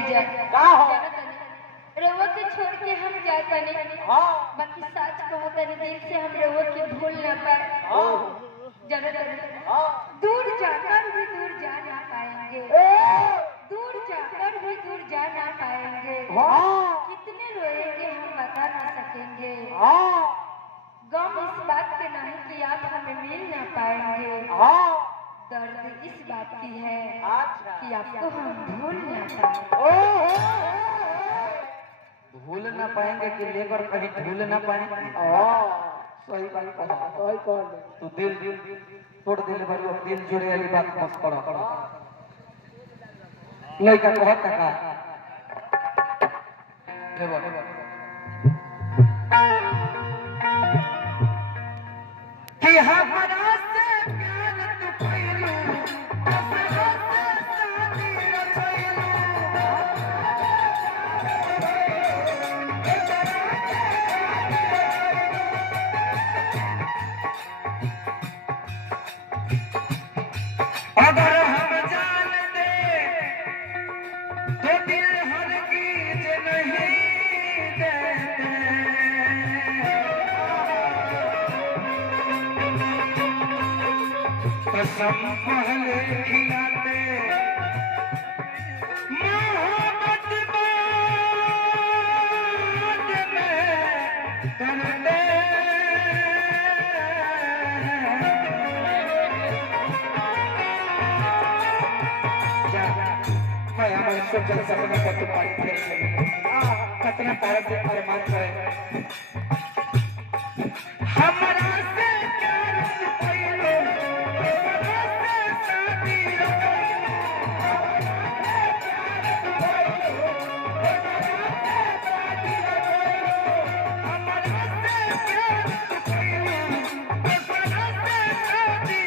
का हो रउआ के छोड़ के हम जाता नहीं। हां बाकी सच कहता नहीं, दिल से हम रउआ के भूल ना पाए। हां हां दूर जाकर भी दूर जा ना पाएंगे, दूर जाकर भी दूर जा ना पाएंगे। हां कितने रोएंगे हम बता ना सकेंगे। हां गम इस बात के नहीं कि आप हमें मिल ना पाएंगे। हां दर्द इस बात की है अच्छा कि आपको हम भूल ना पाएंगे। भूल ना पाएंगे कि लेकर कहीं भूल ना पाएंगे। सही बात कहा, सही कह तू दिल तोड़ दिल भरी अब दिल जोड़े वाली बात मत करो। लड़का कहत का देखो कि हमारा से प्यार तू कइलू अगर हम जान दे तो दिल हरगिज नहीं देते। कसम पहले खिलाते मोहब्बत बाद में करते। मैं हमारे सोचल सपना का तू पानी फेर ले कितना तारा से अरमान करे हमारा से प्यार तू कइलो हमारा से शादी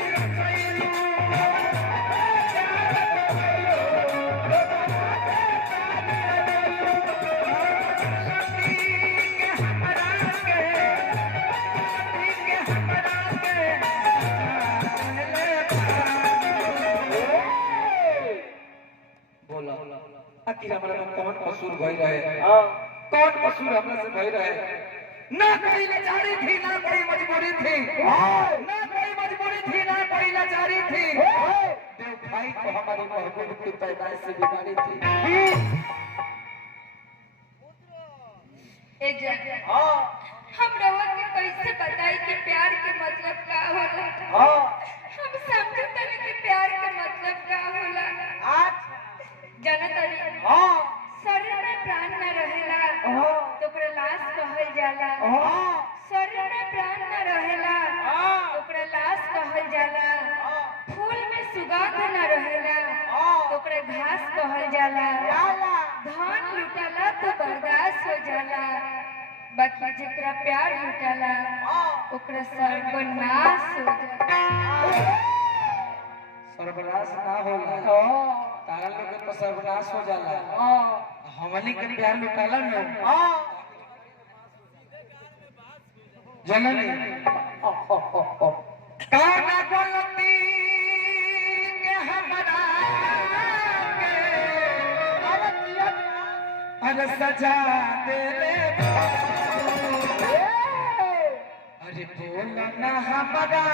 आखिर हमरा में कौन कसूर भई रहे। कौन कसूर हमरा से भई रहे। ना कोई लाचारी थी, ना कोई मजबूरी थी, ना कोई मजबूरी थी, ना कोई लाचारी थी। देव भाई को हमारी महबूब की पैदाइश से बीमारी थी। हम रउआ के कैसे बताई कि प्यार के मतलब का होला। हम समझते नहीं कि प्यार के मतलब का होला। जानतानी शरीर में प्राण न रहेला तो ओकरा लाश कहल जाला। शरीर में प्राण न रहेला तो ओकरा लाश कहल जाला। फूल में सुगंध न रहेला तो ओकरा घास कहल जाला। धान लुटाला तो बर्दाश्त हो जाला, बाकी जेकरा प्यार लुटाला ओकरा सर्वनाश हो जाला। सर्वनाश ना होला तारा लोग के तो सर्वनाश हो जाला। हमनी के प्यार लुटाला न जननी काना गलती के हमरा के अरे सजा देले अरे बोल ना हमरा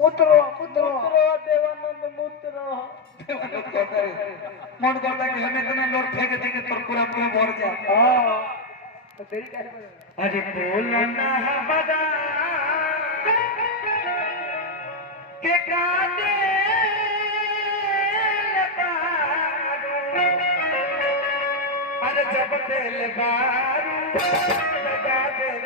मुत्रो मुत्रो देवानंद मुत्रो मन करता कि हमें इतना लोग फेंक दे के तोर पूरा पूरा भर जा। तो तेरी कैसे अरे बोल ना हमरा के काटे अरे जब दिल बारू लगा दिल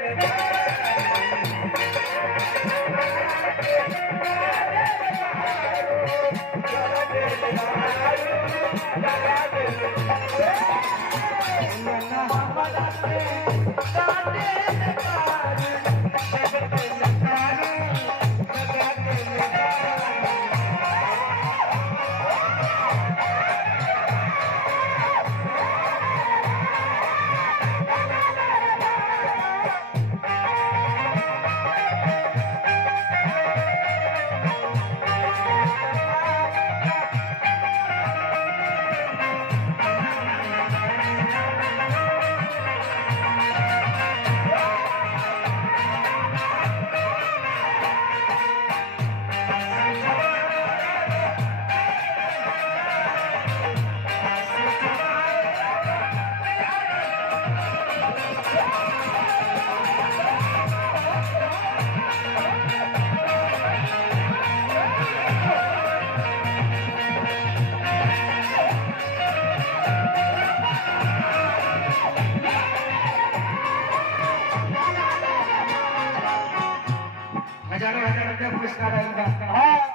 पुरस्कार आएगा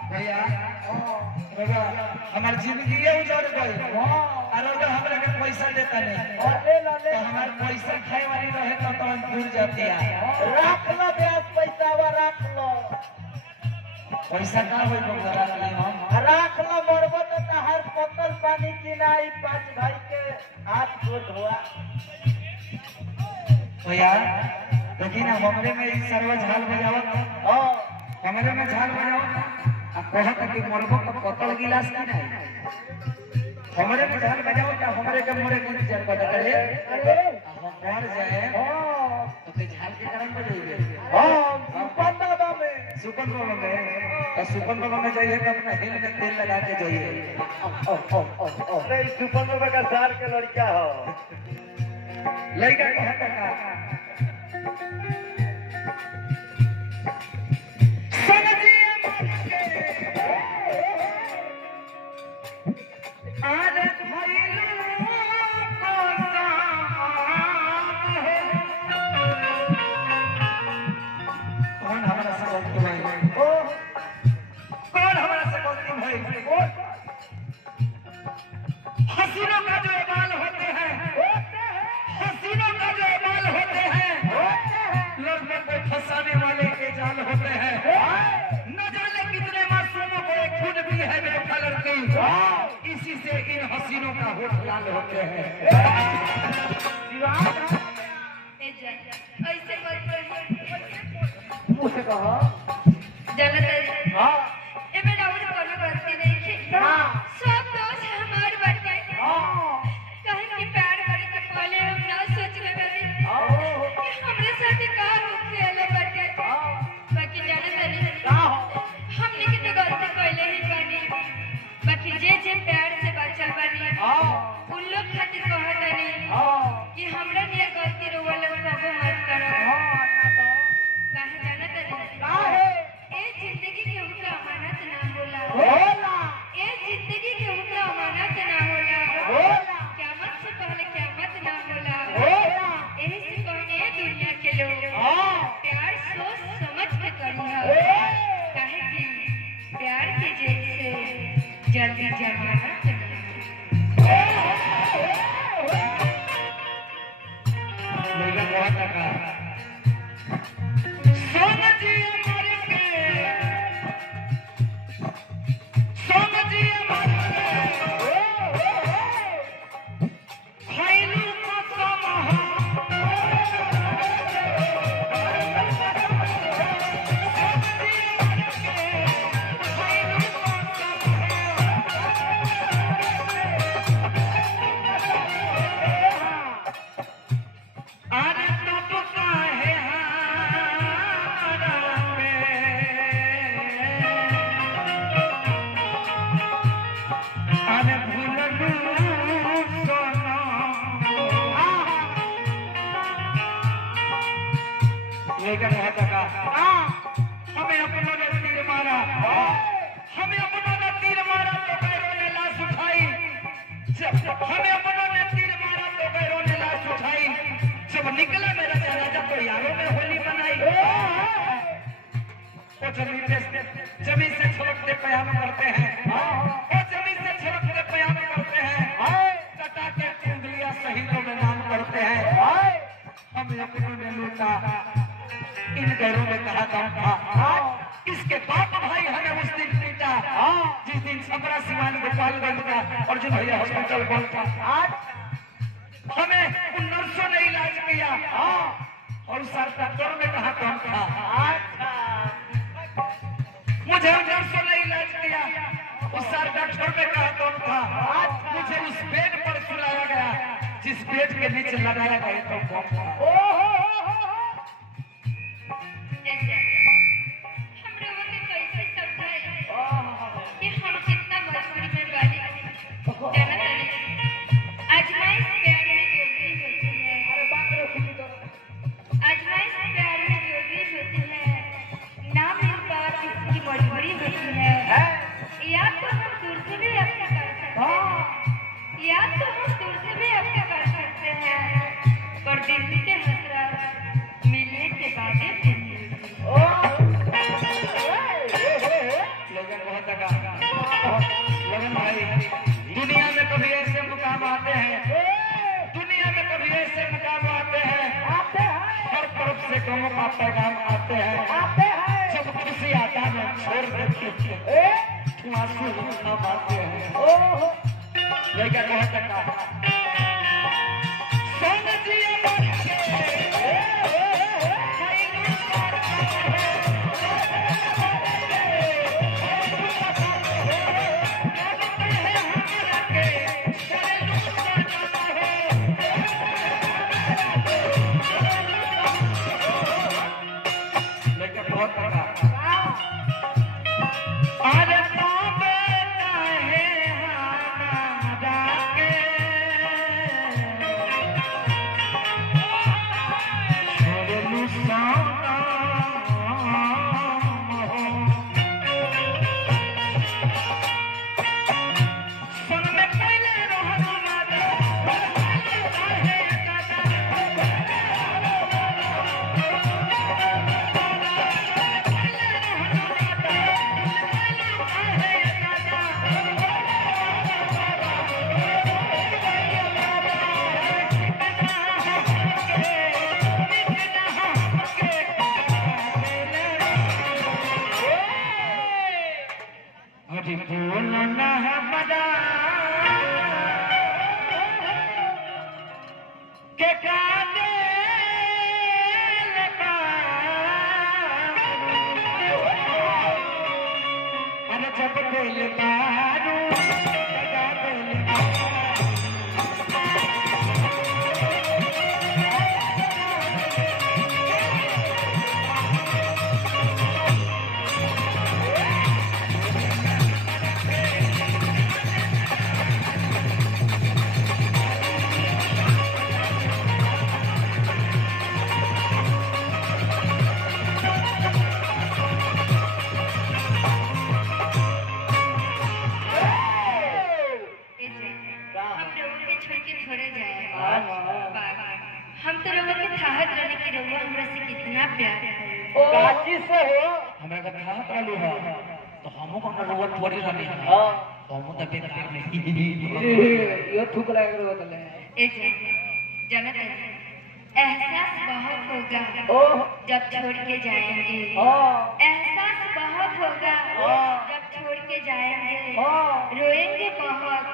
भैया रउआ हमार जिंदगी उजड़ गई और रउआ हमरा के पैसा देता नहीं तो हमार पैसा खाए वाली रहे तो हम भूल जाती है रख लो ब्याज पैसा वा रख लो पैसा का होई रउआ रख ली हम रख लो मरबो तो तहार बोतल पानी किनाई 5 भाई के हाथ धो धोआ भैया लेकिन हमरे में ई सर्व झाल बजावत हमरे में झाल बजावत आ कहत कि मरबो तो बोतल गिलास की नहीं हमरे में झाल बजावत हमरे के मोरे के इंतजार करत करे अरे हम मर जाए तो ते झाल के कारण बजाइए सुपन बाबा में तो सुपन बाबा में जाइए तो अपना हिल में तेल लगा के जाइए अरे सुपन बाबा का सार के लड़का हो लड़का कहता का हसीनों का जो बाल होते हैं हसीनों का जो बाल होते हैं लोगों को फंसाने वाले के जाल होते हैं न जाने कितने मासूमों को एक खून भी है बेवफा लड़की इसी से इन हसीनों का होठ लाल होते हैं ऐसे मुझसे कहा जनता हाँ ए बेटा और कोनो गलती नहीं थी सब दोस्त हमार बाटे कहीं की प्यार करे के पहले हम ना सोच रहे थे कि हमरे साथ का खेले बाटे बाकी जनता नहीं हमने की तो गलती पहले ही बनी बाकी जे प्यार से बचल बनी उन लोग खातिर कहत नहीं कि हमरा नियर गलती रोवल कबो मत करो काहे जानत नहीं काहे ए जिंदगी के उनका अमानत ना होला ए जिंदगी के उनका अमानत ना होला क़यामत से पहले क़यामत ना होला यही से कहने दुनिया के लोग प्यार सोच समझ के करिए काहे कि प्यार के जेल से जल्दी जमानत मेरा बहुत टका लेकर हमें अपनों ने तीर मारा हमें अपनों ने तीर मारा तो पैरों ने लाश उठाई हमें अपनों ने तीर मारा तो पैरों ने लाश उठाई जब निकला मेरा जनाजा तो यारों में होली मनाई वो जमीन से छलकते प्यार करते हैं वो जमीन से छलकते प्यार करते हैं चटा के उंगलियां शहीदों में नाम करते हैं हमें अपनों ने लूटा इन घरों में कहा दम था इसके बाप भाई हमें उस दिन पीटा जिस दिन छपरा सिवान गोपालगंज का अर्जुन भैया हॉस्पिटल बंद था हमें उन नर्सों ने इलाज किया और सर डॉक्टर में कहा दम था मुझे उन नर्सों ने इलाज किया उस सर डॉक्टर में कहा दम था मुझे उस बेड पर सुलाया गया जिस बेड के नीचे लगाया गया तो दम था या तो हम दूर से भी अपने कर सकते हैं पर दिल के हसरा बहुत लगा लगन भाई, दुनिया में कभी ऐसे मुकाम आते हैं, दुनिया में कभी ऐसे मुकाम आते हैं, हर तरफ से गमों का पैगाम आते हैं, जब खुशी आता है छोड़ देते हैं, आंसू हम आते हैं। लड़का बहुत लगा हम तो लोगों के थाहत रहने की रहुआ हमरा से कितना प्यार है। काची से हो हमरा का थाहत रहलू है तो हमो को रहुआ थोड़ी रहनी है। हां हमो त बेकार नहीं यो थूक लाग रहो तले ए जनत एहसास बहुत होगा जब छोड़ के जाएंगे। एहसास बहुत होगा जब छोड़ के जाएंगे। रोएंगे बहुत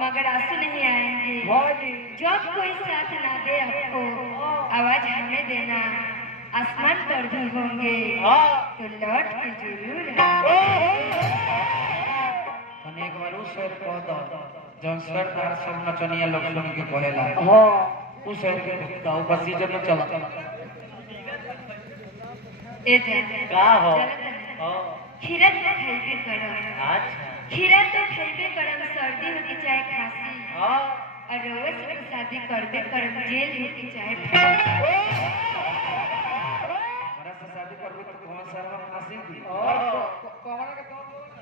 मगर आंसू नहीं आएंगे। जब कोई साथ ना दे आपको आवाज हमें देना। आसमान पर भी होंगे तो लौट के जरूर एक बार उस शेर कह दो जौन सरदार सब नचनिया लोग सुन के कहेला उस शेर के गाँव का सीजन में चला का हो खीरा तो खैबे करम। अच्छा खीरा तो खैबे करम सर्दी हो के चाहे खांसी और रोज से शादी करबे करम जेल हो के चाहे हमरा से शादी करबे तो कौन सर में फांसी दी